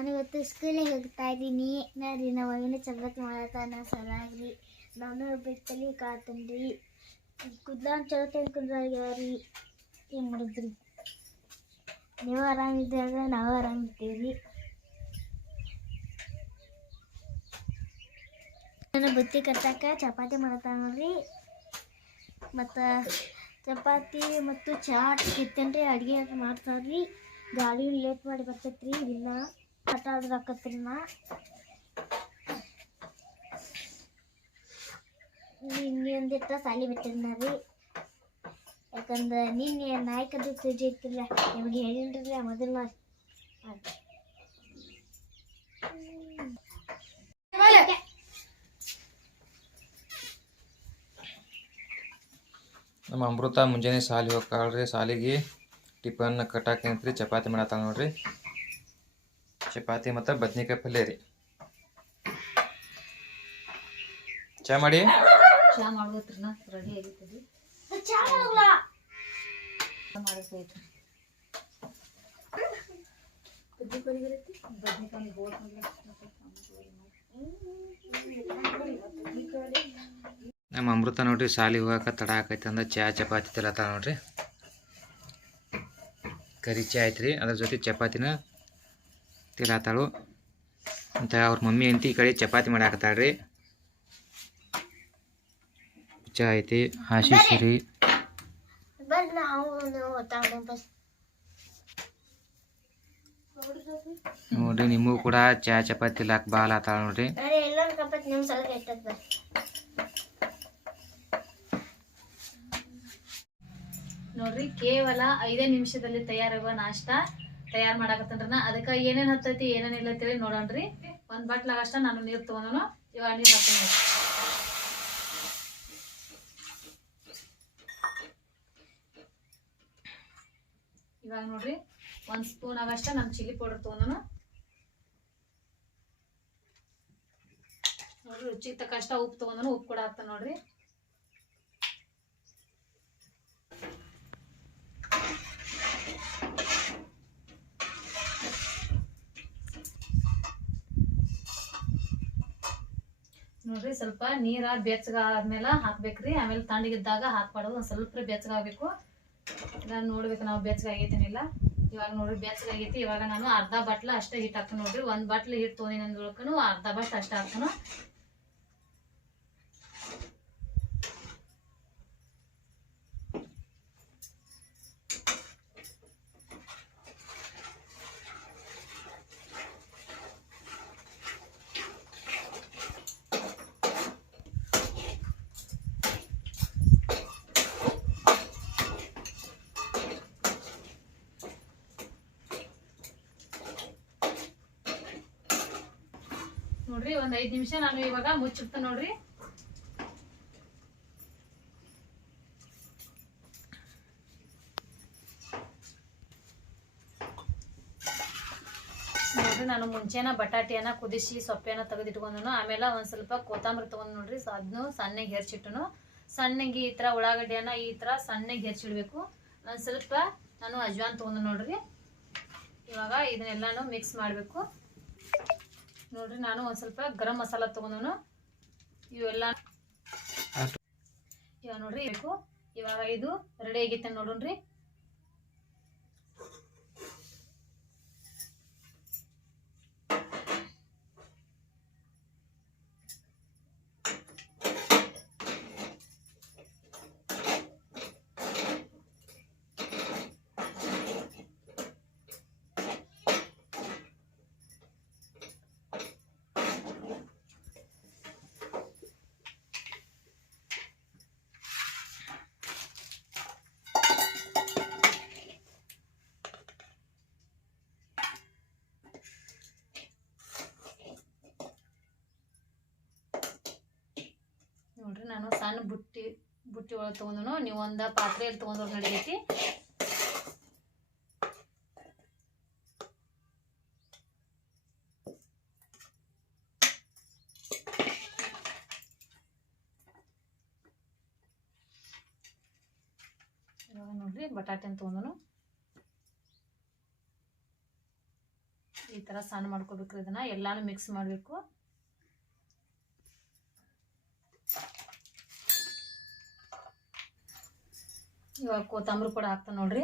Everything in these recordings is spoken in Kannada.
ನಾನು ಇವತ್ತು ಸ್ಕೂಲಿಗೆ ಹೋಗ್ತಾ ಇದ್ದೀನಿ. ನೋಡ್ರಿ ನಾವು ಅವಿನ ಚಪಾತಿ ಮಾಡತ್ತಾನ ಸರಾಗ್ರಿ ನಾನು ಬಿಟ್ಟಲ್ಲಿ ಕಾತನ್ರಿ ಕುದ್ಲಾನ್ ಚಲೋ ತಿನ್ಕೊಂಡ್ರಿ ಏನು ಮಾಡಿದ್ರಿ? ನೀವು ಆರಾಮಿದ್ದಾಗ ನಾವು ಆರಾಮಿದ್ದೀವಿ. ನಾನು ಬುತ್ತಿ ಕಟ್ಟಕ್ಕೆ ಚಪಾತಿ ಮಾಡತ್ತಾನ ನೋಡ್ರಿ. ಮತ್ತು ಚಪಾತಿ ಮತ್ತು ಚಾಟ್ ಕಿತ್ತನ್ರಿ ಅಡುಗೆ ಮಾಡ್ತಾರ್ರಿ. ಗಾಡಿ ಲೇಟ್ ಮಾಡಿ ಬರ್ತೈತ್ರಿ ದಿನ. ಆಟ ಆದ್ರೆ ಆಕತ್ರಿ ನಾ ನಿನ್ನೆ ಒಂದಿಟ್ಟ ಸಾಲಿ ಬಿಟ್ಟಿದ್ನ ರೀ ಯಾಕಂದ್ರೆ ನಿನ್ನೆ ನಾಯಕದ ಪೂಜೆ ಇತ್ತಿಲ್ಲ ನಿಮಗೆ ಹೇಳಿಲ್ರಿ ಮೊದಲ. ನಮ್ಮ ಅಮೃತ ಮುಂಜಾನೆ ಸಾಲಿ ಹೋಗ್ತಾಳ್ರಿ ಸಾಲಿಗೆ ಟಿಫನ್ ಕಟ್ಟಾಕಂತ್ರಿ, ಚಪಾತಿ ಮಾಡತ್ತಾಳ ನೋಡ್ರಿ. ಚಪಾತಿ ಮತ್ತು ಬದ್ನಿಕಾಯಿ ಪಲ್ಯ ರೀ. ಚಾ ಮಾಡಿ? ನಮ್ಮ ಅಮೃತ ನೋಡ್ರಿ ಸಾಲಿ ಹೋಗಕ್ಕೆ ತಡ ಆಕೈತೆ ಅಂದ್ರೆ ಚಾ ಚಪಾತಿ ತಿಲ್ಲತ್ತಾಳ ನೋಡ್ರಿ. ಕರಿ ಚಾ ಐತ್ರಿ ಅದ್ರ ಜೊತೆ ಚಪಾತಿನ ತಿಲ್ಲತ್ತಾಳು ಅಂತ ಅವ್ರ ಮಮ್ಮಿ ಅಂತಿ ಈ ಕಡೆ ಚಪಾತಿ ಮಾಡಾಕತ್ತಾಳ್ರಿ ಚಾ ಐತಿ ಆಶೀಸ್ ಬಸ್ ನೋಡ್ರಿ ನಿಮಗೂ ಕೂಡ ಚಾ ಚಪಾತಿ ಲಾಕ್ ಬಾಲ್ ಆತಾಳ ನೋಡ್ರಿ. ನೋಡ್ರಿ ಕೇವಲ ಐದೇ ನಿಮಿಷದಲ್ಲಿ ತಯಾರಾಗುವ ನಾಷ್ಟ. ತಯಾರು ಮಾಡಾಕತ್ತನ್ರನ ಅದಕ್ಕೆ ಏನೇನ್ ಹತ್ತೈತಿ, ಏನೇನ್ ಇಲ್ಲ ಅಂತೇಳಿ ನೋಡೋಣ್ರಿ. ಒಂದ್ ಬಟ್ಲಾಗ ಅಷ್ಟ ನಾನು ನೀರ್ ತಗೊಂಡನು ಇವಾಗ ನೀರ್ ಹಾಕ್ತೀನಿ ಇವಾಗ ನೋಡ್ರಿ, ಒಂದ್ ಸ್ಪೂನ್ ಆಗಷ್ಟ ನಾನು ಚಿಲ್ಲಿ ಪೌಡರ್ ತಗೊಂಡನು ನೋಡ್ರಿ, ರುಚಿಗೆ ತಕ್ಕಷ್ಟ ಉಪ್ಪು ತಗೊಂಡನು ಉಪ್ಪು ಕೂಡ ಹಾಕ್ತಾನೆ ನೋಡ್ರಿ. ನೋಡ್ರಿ ಸ್ವಲ್ಪ ನೀರ ಬೆಚ್ಚಗ ಆದ್ಮೇಲೆ ಹಾಕ್ಬೇಕ್ರಿ. ಆಮೇಲೆ ತಣ್ಣಗಿದ್ದಾಗ ಹಾಕ್ಬಾರ್ದು. ಒಂದ್ ಸ್ವಲ್ಪ ಬೆಚ್ಚಗ ಆಗ್ಬೇಕು ನೋಡ್ಬೇಕು ನಾವು ಬೆಚ್ಚಗ ಇವಾಗ ನೋಡ್ರಿ ಬೆಚ್ಚಗ ಆಗೈತಿ ಇವಾಗ ನಾನು ಅರ್ಧ ಬಟ್ಲ ಅಷ್ಟೇ ಹಿಟ್ಟು ಹಾಕ್ತೀನಿ ನೋಡ್ರಿ. ಒಂದ್ ಬಟ್ಲ ಹಿಟ್ಟು ತೊಗೊಂಡಿನಿ ಅರ್ಧ ಬಟ್ಲ ಅಷ್ಟೇ ಹಾಕ್ತಾನು. ನೋಡ್ರಿ, ಒಂದ್ ಐದ್ ನಿಮಿಷ ನಾನು ಇವಾಗ ಮುಚ್ಚಿಡ್ತೇನೆ ನೋಡ್ರಿ. ನೋಡ್ರಿ, ನಾನು ಮುಂಚೆನ ಬಟಾಟಿಯನ್ನ ಕುದಿಸಿ ಸೊಪ್ಪೆನ ತೆಗೆದಿಟ್ಕೊಂಡನು. ಆಮೇಲೆ ಒಂದ್ ಸ್ವಲ್ಪ ಕೊತ್ತಂಬರಿ ತಗೊಂಡ್ ನೋಡ್ರಿ ಅದನ್ನು ಸಣ್ಣಗೆ ಹೆರ್ಚಿಟ್ಟನು. ಸಣ್ಣಗೆ ಈ ತರ ಉಳ್ಳಾಗಡ್ಡಿಯನ್ನ ಈ ತರ ಸಣ್ಣಗೆ ಹೆರ್ಚಿಡ್ಬೇಕು. ಒಂದ್ ಸ್ವಲ್ಪ ನಾನು ಅಜ್ವಾನ್ ತಗೊಂಡು ನೋಡ್ರಿ. ಇವಾಗ ಇದನ್ನೆಲ್ಲಾನು ಮಿಕ್ಸ್ ಮಾಡಬೇಕು. ನೋಡ್ರಿ ನಾನು ಒಂದು ಸ್ವಲ್ಪ ಗರಂ ಮಸಾಲ ತಗೊಂಡನು ಇವೆಲ್ಲ ಇವಾಗ ನೋಡ್ರಿ ಬೇಕು ಇವಾಗ ಇದು ರೆಡಿ ಆಗೈತೆ ನೋಡೋಣ್ರಿ ನೋಡ್ರಿ ನಾನು ಸಣ್ಣ ಬುಟ್ಟಿ ಬುಟ್ಟಿ ಒಳಗೆ ತೊಗೊಂಡು ನೀವು ಒಂದು ಪಾತ್ರೆಯಲ್ಲಿ ತೊಗೊಂಡ್ರು ನಡಿತೈತಿ. ಇವಾಗ ನೋಡ್ರಿ ಬಟಾಟೆ ಅಂತ ತೊಗೊಂಡನು ಈ ಥರ ಸಣ್ಣ ಮಾಡ್ಕೋಬೇಕು ಇದನ್ನ, ಎಲ್ಲಾನು ಮಿಕ್ಸ್ ಮಾಡಬೇಕು. ಇವಾಗ ಕೊತ್ತಂಬರಿ ಕೂಡ ಹಾಕ್ತಾನೆ ನೋಡ್ರಿ.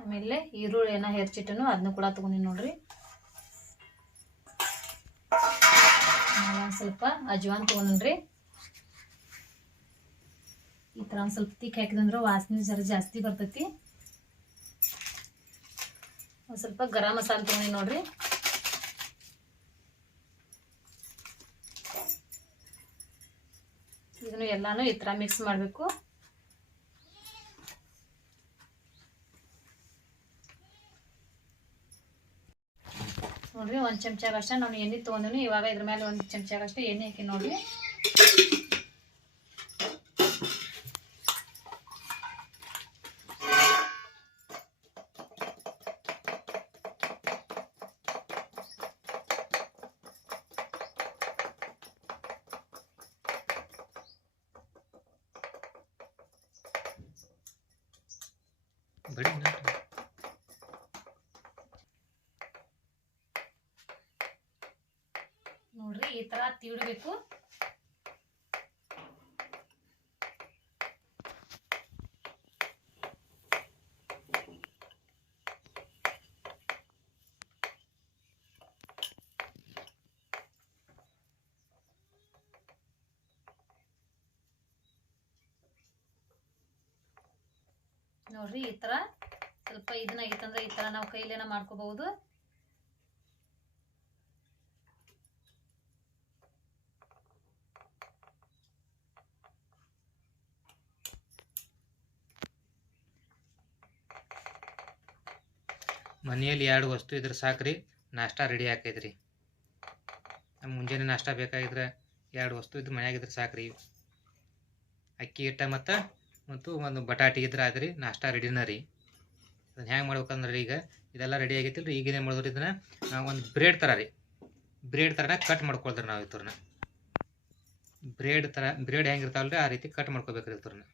ಆಮೇಲೆ ಈರುಳ್ಳಿನ ಹೆಚ್ಚಿಟ್ಟನು ಅದನ್ನು ಕೂಡ ತಗೊಂಡಿನಿ ನೋಡ್ರಿ. ಸ್ವಲ್ಪ ಅಜ್ವಾನ್ ತಗೊಂಡ್ರಿ ಈ ಒಂದು ಸ್ವಲ್ಪ ತಿಕ್ ಹಾಕಿದಂದ್ರೆ ವಾಸನೆ ಜರ ಜಾಸ್ತಿ ಬರ್ತೈತಿ. ಒಂದು ಸ್ವಲ್ಪ ಗರಂ ಮಸಾಲ ತೊಗೊಂಡಿ ನೋಡ್ರಿ. ಇದನ್ನು ಎಲ್ಲಾನು ಈ ಥರ ಮಿಕ್ಸ್ ಮಾಡಬೇಕು. ನೋಡ್ರಿ ಒಂದು ಚಮಚಾಗಷ್ಟೇ ನಾನು ಎಣ್ಣೆ ತೊಗೊಂಡಿನಿ ಇವಾಗ ಇದ್ರ ಮೇಲೆ ಒಂದು ಚಮಚಾಗಷ್ಟೇ ಎಣ್ಣೆ ಹಾಕಿ ನೋಡ್ರಿ. ಬಡಿ ನಾಟ. ನೋಡ್ರಿ ಈ ಇಡಬೇಕು ನೋಡ್ರಿ ಈ ತರ ಸ್ವಲ್ಪ ಇದನ್ನ ಈ ತರ ನಾವು ಕೈಲೇನ ಮಾಡ್ಕೋಬಹುದು. ಮನೆಯಲ್ಲಿ ಎರಡು ವಸ್ತು ಇದ್ರೆ ಸಾಕ್ರಿ, ನಾಷ್ಟ ರೆಡಿ ಆಕೈತ್ರಿ. ಮುಂಜಾನೆ ನಾಷ್ಟ ಬೇಕಾಗಿದ್ರೆ ಎರಡು ವಸ್ತು ಇದ್ರೆ ಮನ್ಯಾಗಿದ್ರೆ ಸಾಕ್ರಿ. ಅಕ್ಕಿ ಹಿಟ್ಟ ಮತ್ತು ಮತ್ತು ಒಂದು ಬಟಾಟಿ ಇದ್ರೆ ಆದ್ರಿ, ನಾಷ್ಟ ರೆಡಿನ ರೀ. ಅದನ್ನ ಹ್ಯಾಂಗೆ ಮಾಡ್ಬೇಕಂದ್ರೆ ಈಗ ಇದೆಲ್ಲ ರೆಡಿ ಆಗೈತಿಲ್ಲ ರೀ ಈಗೇನು ಮಾಡಿದ್ರಿ ನಾವು ಒಂದು ಬ್ರೆಡ್ ಥರ ರೀ. ಬ್ರೆಡ್ ಥರನ ಕಟ್ ಮಾಡ್ಕೊಳ್ತಾರೆ ನಾವು ಇವ್ರನ್ನ ಬ್ರೆಡ್ ಥರ ಬ್ರೆಡ್ ಹೆಂಗಿರ್ತಾವಲ್ಲ ರೀ ಆ ರೀತಿ ಕಟ್ ಮಾಡ್ಕೋಬೇಕ್ರಿ ಇವ್ರನ್ನ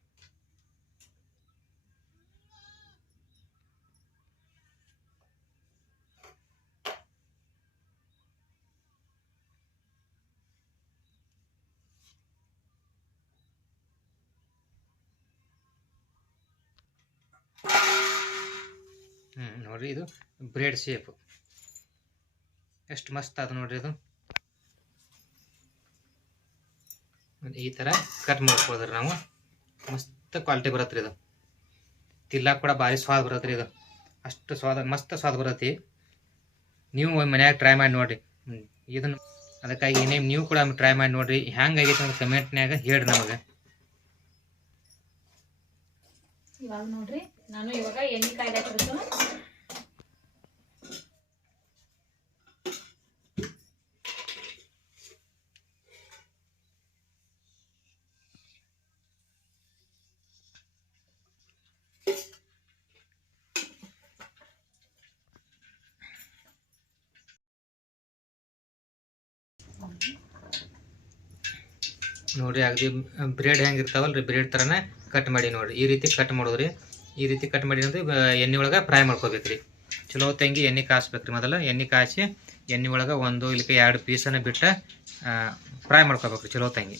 ಹ್ಞೂ ನೋಡ್ರಿ ಇದು ಬ್ರೆಡ್ ಶೇಪ್. ಎಷ್ಟು ಮಸ್ತ್ ಅದು ನೋಡ್ರಿ ಇದು. ಈ ಥರ ಕಟ್ ಮಾಡ್ಕೊಳ್ದ್ರಿ ನಾವು. ಮಸ್ತ್ ಕ್ವಾಲಿಟಿ ಬರತ್ತೆ ರೀ ಇದು. ತಿಲ್ಲಾಕ ಕೂಡ ಭಾರಿ ಸ್ವಾದ ಬರತ್ತೆ ರೀ ಇದು. ಅಷ್ಟು ಸ್ವಾದ, ಮಸ್ತ್ ಸ್ವಾದ ಬರತ್ತೆ. ನೀವು ಮನ್ಯಾಗ ಟ್ರೈ ಮಾಡಿ ನೋಡ್ರಿ. ಇದನ್ನು ಅದಕ್ಕಾಗಿ ಏನೇ ನೀವು ಕೂಡ ಟ್ರೈ ಮಾಡಿ ನೋಡ್ರಿ. ಹ್ಯಾಂಗಾಗೈತೆ ಅಂತ ಕಮೆಂಟ್ನ್ಯಾಗ ಹೇಳ್ರಿ ನಮಗೆ. ಇವಾಗ ನೋಡ್ರಿ. ನಾನು ಇವಾಗ ಎಣ್ಣೆ ಕಾಯ್ದಾಕಿರ್ತಾನ ನೋಡ್ರಿ ಅಗದಿ, ಬ್ರೆಡ್ ಹೆಂಗೆ ಇರ್ತಾವಲ್ಲ ಬ್ರೆಡ್ ಥರನೇ ಕಟ್ ಮಾಡಿ ನೋಡ್ರಿ ಈ ರೀತಿ ಕಟ್ ಮಾಡೋದ್ರಿ. ಈ ರೀತಿ ಕಟ್ ಮಾಡಿ ಅಂದ್ರೆ ಎಣ್ಣೆ ಒಳಗೆ ಫ್ರೈ ಮಾಡ್ಕೋಬೇಕ್ರಿ ಚಲೋ ತಂಗಿ ಎಣ್ಣೆ ಕಾಯಿಸ್ಬೇಕ್ರಿ ಮೊದಲು. ಎಣ್ಣೆ ಕಾಯಿಸಿ, ಎಣ್ಣೆ ಒಳಗೆ ಒಂದು, ಇಲ್ಲಿಗೆ ಎರಡು ಪೀಸನ್ನು ಬಿಟ್ಟು ಫ್ರೈ ಮಾಡ್ಕೋಬೇಕ್ರಿ ಚಲೋ ತಂಗಿ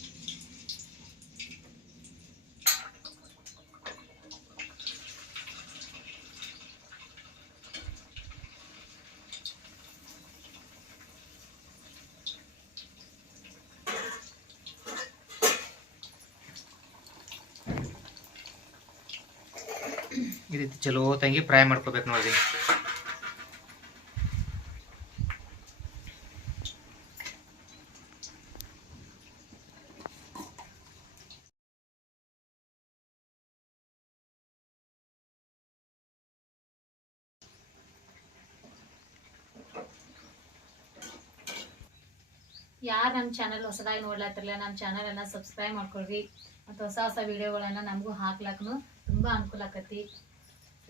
ಈ ರೀತಿ ಚಲೋ ತಂಗಿ ಫ್ರೈ ಮಾಡ್ಕೋಬೇಕು ನೋಡ್ರಿ. ಯಾರು ನಮ್ಮ ಚಾನಲ್ ಹೊಸದಾಗಿ ನೋಡ್ಲತ್ತಿರಲ್ಲ ನಮ್ಮ ಚಾನಲ್ ಎಲ್ಲ ಸಬ್ಸ್ಕ್ರೈಬ್ ಮಾಡ್ಕೊಳ್ರಿ. ಮತ್ತು ಹೊಸ ಹೊಸ ವಿಡಿಯೋಗಳನ್ನ ನಮಗೂ ಹಾಕ್ಲಾಕ್ನು ತುಂಬ ಅನುಕೂಲ ಆಕತಿ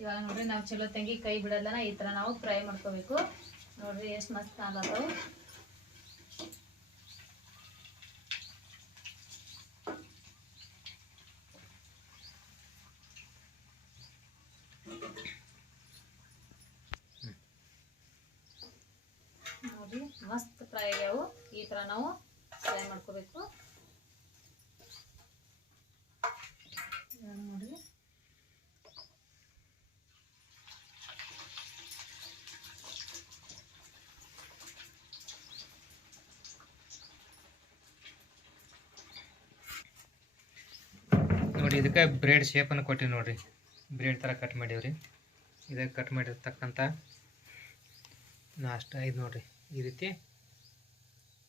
ಇವಾಗ ನೋಡ್ರಿ ನಾವು ಚಲೋ ತಂಗಿ ಕೈ ಬಿಡಲ್ಲನ, ಈ ಥರ ನಾವು ಫ್ರೈ ಮಾಡ್ಕೋಬೇಕು. ನೋಡ್ರಿ ಎಷ್ಟು ಮಸ್ತ್ ಆಗತ್ತವು ಮಸ್ತ್ ಫ್ರೈ ಆಗ್ಯಾವು. ಈ ಥರ ನಾವು ಫ್ರೈ ಮಾಡ್ಕೋಬೇಕು ಇವಾಗ ನೋಡ್ರಿ ನೋಡಿ, ಇದಕ್ಕೆ ಬ್ರೆಡ್ ಶೇಪನ್ನು ಕೊಟ್ಟಿವಿ ನೋಡಿರಿ. ಬ್ರೆಡ್ ಥರ ಕಟ್ ಮಾಡೀವ್ರಿ. ಇದಕ್ಕೆ ಕಟ್ ಮಾಡಿರ್ತಕ್ಕಂಥ ನಾಷ್ಟ ಇದು ನೋಡಿರಿ. ಈ ರೀತಿ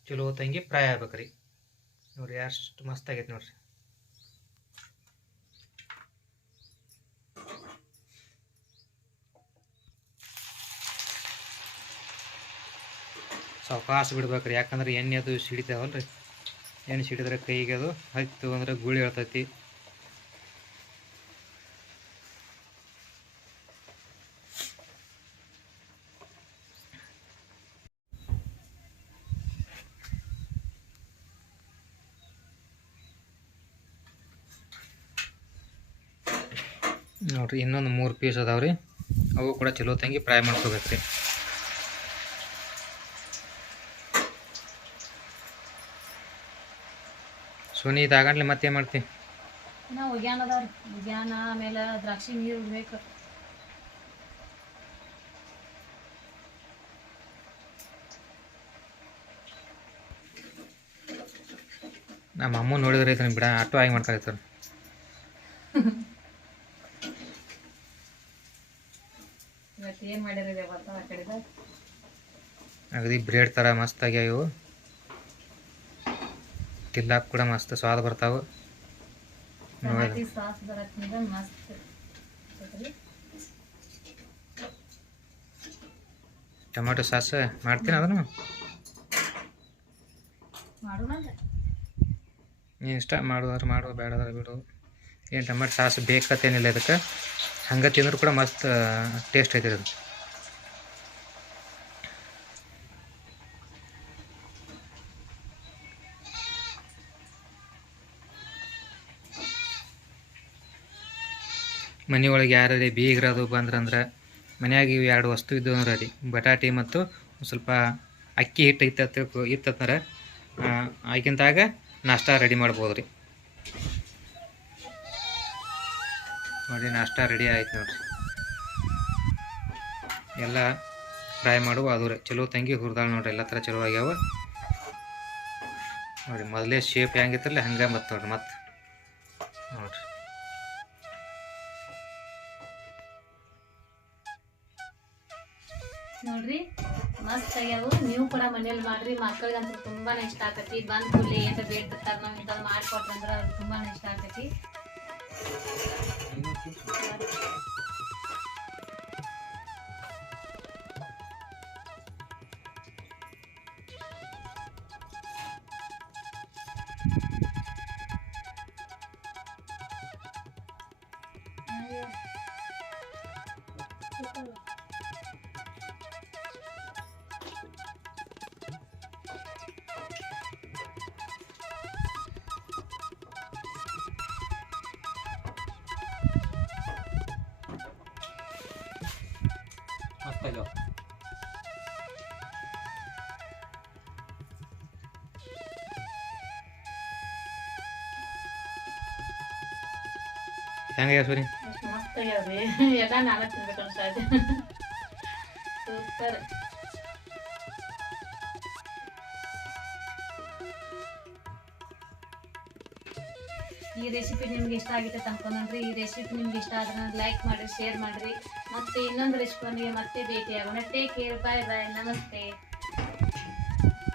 ಚಲೋ ತಂಗಿ ಫ್ರೈ ಆಗ್ಬೇಕ್ರಿ. ನೋಡ್ರಿ, ಅಷ್ಟು ಮಸ್ತ್ ಆಗೈತೆ ನೋಡಿರಿ. ಸಾವಕಾಶ ಬಿಡ್ಬೇಕ್ರಿ. ಯಾಕಂದ್ರೆ ಎಣ್ಣೆ ಅದು ಸಿಡಿತಾವಲ್ಲ ರೀ ಎಣ್ಣೆ ಸಿಡಿದ್ರೆ ಕೈಗೆ ಅದು ಹತ್ತು ಅಂದ್ರೆ ಗುಳಿ ಹೇಳ್ತೈತಿ ನೋಡ್ರಿ ಇನ್ನೊಂದು ಮೂರು ಪೀಸ್ ಅದಾವ್ರಿ ಅವು ಕೂಡ ಚಲೋ ತಂಗಿ ಫ್ರೈ ಮಾಡ್ಕೋಬೇಕು ರೀ ಸೋನಿ ಮತ್ತೆ ಏನು ಮಾಡ್ತಿ? ನಾವು ಒಗ್ಯಾನ ಅದಾವ್ರಿ ಒಗ್ಯಾನ ಆಮೇಲೆ ದ್ರಾಕ್ಷಿ ನೀರು ಬೇಕು ನಮ್ಮ ಅಮ್ಮ ನೋಡಿದ್ರೆ ಇದನ್ನ ಬಿಡ ಆಟೋ ಆಗಿ ಮಾಡ್ತಾ ಇರ್ತಾರೆ ಇವತ್ತು ಏನು ಮಾಡಿರಿ ಇವತ್ತು ಆ ಕಡೆದ ಅಗದಿ ಬ್ರೆಡ್ ಥರ ಮಸ್ತ್ ಆಗ್ಯಾವ ಇವು. ತಿಲ್ಲಕ್ಕೆ ಕೂಡ ಮಸ್ತ್ ಸ್ವಾದ ಬರ್ತಾವೆ. ನೋಡಿ. ಟೊಮೆಟೊ ಸಾಸ್ ಮಾಡ್ತೀನಿ ಅದನ್ನು? ಮಾಡೋಣ ನೀನು ಇಷ್ಟ ಮಾಡೋದಾದ್ರೆ ಮಾಡು ಬೇಡದಾದ್ರೆ ಬಿಡು. ಏನು ಟೊಮೆಟೊ ಸಾಸ್ ಬೇಕತ್ತೇನಿಲ್ಲ ಇದಕ್ಕೆ. ಹಂಗೆ ತಿಂದರೂ ಕೂಡ ಮಸ್ತ್ ಟೇಸ್ಟ್ ಐತೆ ಮನೆಯೊಳಗೆ ಯಾರೇ ಬೀಗ್ರದು ಬಂದ್ರಂದ್ರೆ ಮನ್ಯಾಗ ಇವು ಎರಡು ವಸ್ತು ಇದ್ದು ಅಂದ್ರೆ ರೀ ಬಟಾಟಿ ಮತ್ತು ಸ್ವಲ್ಪ ಅಕ್ಕಿ ಹಿಟ್ಟು ಇತ್ತ ಇತ್ತಂದ್ರೆ ಆಗಿಂದಾಗ ನಾಷ್ಟ ರೆಡಿ ಮಾಡ್ಬೋದು ರೀ. ನೋಡಿ, ನಾಷ್ಟ ರೆಡಿ ಆಯ್ತು ನೋಡ್ರಿ. ಎಲ್ಲ ಫ್ರೈ ಮಾಡುವ ಅದು ರೀ. ಚಲೋ ತಂಗಿ ಹುರಿದಾಳ ನೋಡ್ರಿ, ಎಲ್ಲ ಥರ ಚಲೋ ಆಗ್ಯಾವ. ನೋಡಿ, ಮೊದಲೇ ಶೇಪ್ ಹೆಂಗಿತ್ತಲ್ಲ, ಹಂಗೆ ಮತ್ತೆ ನೋಡ್ರಿ ಮತ್ತೆ. ನೋಡ್ರಿ. ನೋಡ್ರಿ. ಮಸ್ತ್ ಆಗ್ಯಾವು. ನೀವು ಕೂಡ ಮನೇಲಿ ಮಾಡ್ರಿ. ಮಕ್ಕಳಿಗಂತೂ ತುಂಬಾ ಇಷ್ಟ ಆಕತಿ. ಬಂದ್ ಕೂಡಲೇ ಅಂತ ಬೇಡ ನಾವು ನಾವ್ ಇಂಥದ್ದು ಮಾಡ್ಕೊಟ್ರಿ ಅಂದ್ರೆ ಅವ್ರಿಗೆ ತುಂಬಾನೇ ಇಷ್ಟ ಆಕತಿ. ಮಸ್ತ್ ಆಗ್ಯಾವ ಹೆಂಗಾಗ್ಯಾವ ಸೂರಿ ಎಷ್ಟು ಮಸ್ತ್ ಆಗ್ಯಾವ್ರಿ ಎಲ್ಲ ನಾವೇ ತಿನ್ಬೇಕು ಅನ್ಸ್ತಾ ಇದೆ ಸೂಪರ್ ಈ ರೆಸಿಪಿ ನಿಮ್ಗೆ ಇಷ್ಟ ಆಗಿತ್ತು ತಂದ್ಕೊಂಡ್ರಿ ಈ ರೆಸಿಪಿ ನಿಮ್ಗೆ ಇಷ್ಟ ಆದ್ರೆ ಲೈಕ್ ಮಾಡಿ ಶೇರ್ ಮಾಡಿರಿ. ಮತ್ತೆ ಇನ್ನೊಂದು ರೆಸಿಪಿಯೊಂದಿಗೆ ಮತ್ತೆ ಭೇಟಿ ಆಗೋಣ ಟೇಕ್ ಕೇರ್ ಬಾಯ್ ಬಾಯ್ ನಮಸ್ತೆ.